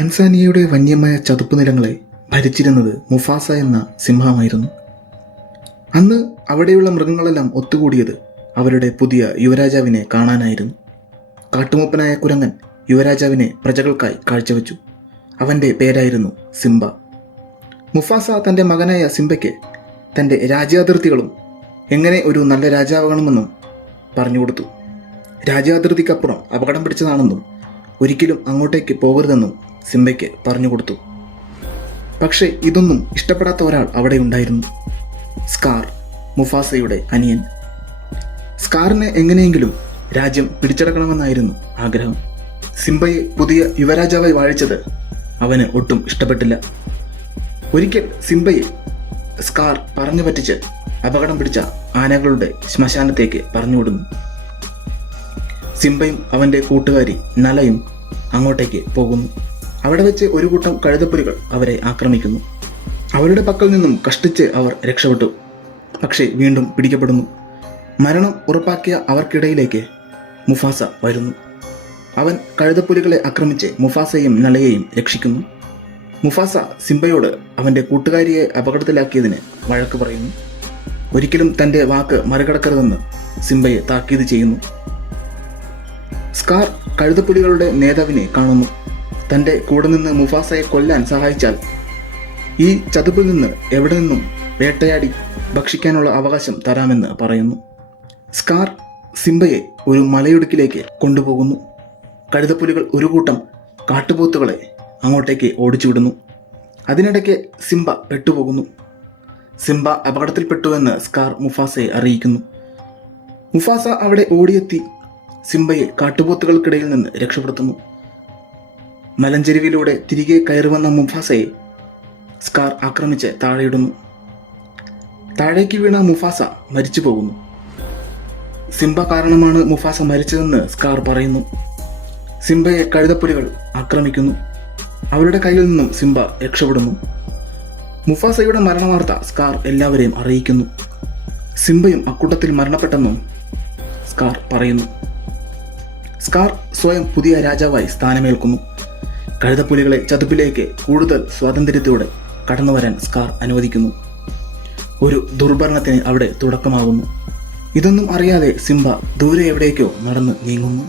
ടാൻസാനിയയുടെ വന്യമായ ചതുപ്പ് നിലങ്ങളെ ഭരിച്ചിരുന്നത് മുഫാസ എന്ന സിംഹമായിരുന്നു. അന്ന് അവിടെയുള്ള മൃഗങ്ങളെല്ലാം ഒത്തുകൂടിയത് അവരുടെ പുതിയ യുവരാജാവിനെ കാണാനായിരുന്നു. കാട്ടുമൂപ്പനായ കുരങ്ങൻ യുവരാജാവിനെ പ്രജകൾക്കായി കാഴ്ചവെച്ചു. അവൻ്റെ പേരായിരുന്നു സിംബ. മുഫാസ തൻ്റെ മകനായ സിംബയ്ക്ക് തൻ്റെ രാജ്യാതിർത്തികളും എങ്ങനെ ഒരു നല്ല രാജാവാകണമെന്നും പറഞ്ഞുകൊടുത്തു. രാജ്യാതിർത്തിക്കപ്പുറം അപകടം പിടിച്ചതാണെന്നും ഒരിക്കലും അങ്ങോട്ടേക്ക് പോകരുതെന്നും സിംബയ്ക്ക് പറഞ്ഞുകൊടുത്തു. പക്ഷേ ഇതൊന്നും ഇഷ്ടപ്പെടാത്ത ഒരാൾ അവിടെ ഉണ്ടായിരുന്നു. സ്കാർ, മുഫാസയുടെ അനിയൻ. സ്കാറിനെ എങ്ങനെയെങ്കിലും രാജ്യം പിടിച്ചെടുക്കണമെന്നായിരുന്നു ആഗ്രഹം. സിംബയെ പുതിയ യുവരാജാവായി വാഴിച്ചത് അവന് ഒട്ടും ഇഷ്ടപ്പെട്ടില്ല. ഒരിക്കൽ സിംബയെ സ്കാർ പറഞ്ഞു പറ്റിച്ച് അപകടം പിടിച്ച ആനകളുടെ ശ്മശാനത്തേക്ക് പറഞ്ഞുവിടുന്നു. സിംബയും അവൻ്റെ കൂട്ടുകാരി നലയും അങ്ങോട്ടേക്ക് പോകുന്നു. അവിടെ വെച്ച് ഒരു കൂട്ടം കഴുതപ്പുലികൾ അവരെ ആക്രമിക്കുന്നു. അവരുടെ പക്കൽ നിന്നും കഷ്ടിച്ച് അവർ രക്ഷപ്പെട്ടു. പക്ഷേ വീണ്ടും പിടിക്കപ്പെടുന്നു. മരണം ഉറപ്പാക്കിയ അവർക്കിടയിലേക്ക് മുഫാസ വരുന്നു. അവൻ കഴുതപ്പുലികളെ ആക്രമിച്ച് മുഫാസയെയും നലയെയും രക്ഷിക്കുന്നു. മുഫാസ സിംബയോട് അവൻ്റെ കൂട്ടുകാരിയെ അപകടത്തിലാക്കിയതിന് വഴക്ക് പറയുന്നു. ഒരിക്കലും തൻ്റെ വാക്ക് മറികടക്കരുതെന്ന് സിംബയെ താക്കീത് ചെയ്യുന്നു. സ്കാർ കഴുതപ്പുലികളുടെ നേതാവിനെ കാണുന്നു. തൻ്റെ കൂടെ നിന്ന് മുഫാസയെ കൊല്ലാൻ സഹായിച്ചാൽ ഈ ചതുപ്പിൽ നിന്ന് എവിടെ നിന്നും വേട്ടയാടി ഭക്ഷിക്കാനുള്ള അവകാശം തരാമെന്ന് പറയുന്നു. സ്കാർ സിംബയെ ഒരു മലയിടുക്കിലേക്ക് കൊണ്ടുപോകുന്നു. കഴുതപ്പുലികൾ ഒരു കൂട്ടം കാട്ടുപോത്തുകളെ അങ്ങോട്ടേക്ക് ഓടിച്ചുവിടുന്നു. അതിനിടയ്ക്ക് സിംബ പെട്ടുപോകുന്നു. സിംബ അപകടത്തിൽപ്പെട്ടുവെന്ന് സ്കാർ മുഫാസയെ അറിയിക്കുന്നു. മുഫാസ അവിടെ ഓടിയെത്തി സിംബയെ കാട്ടുപോത്തുകൾക്കിടയിൽ നിന്ന് രക്ഷപ്പെടുത്തുന്നു. മലഞ്ചെരുവിലൂടെ തിരികെ കയറുവന്ന മുഫാസയെ സ്കാർ ആക്രമിച്ച് താഴെയിടുന്നു. താഴേക്ക് വീണ മുഫാസ മരിച്ചു പോകുന്നു. സിംബ കാരണമാണ് മുഫാസ മരിച്ചതെന്ന് സ്കാർ പറയുന്നു. സിംബയെ കഴുതപ്പുലികൾ ആക്രമിക്കുന്നു. അവരുടെ കയ്യിൽ നിന്നും സിംബ രക്ഷപ്പെടുന്നു. മുഫാസയുടെ മരണവാർത്ത സ്കാർ എല്ലാവരെയും അറിയിക്കുന്നു. സിംബയും അക്കൂട്ടത്തിൽ മരണപ്പെട്ടെന്നും സ്കാർ പറയുന്നു. സ്കാർ സ്വയം പുതിയ രാജാവായി സ്ഥാനമേൽക്കുന്നു. കഴുതപ്പുലികളെ ചതുപ്പിലേക്ക് കൂടുതൽ സ്വാതന്ത്ര്യത്തോടെ കടന്നുവരാൻ സ്കാർ അനുവദിക്കുന്നു. ഒരു ദുർഭരണത്തിന് അവിടെ തുടക്കമാകുന്നു. ഇതൊന്നും അറിയാതെ സിംബ ദൂരെ എവിടേക്കോ നടന്ന് നീങ്ങുന്നു.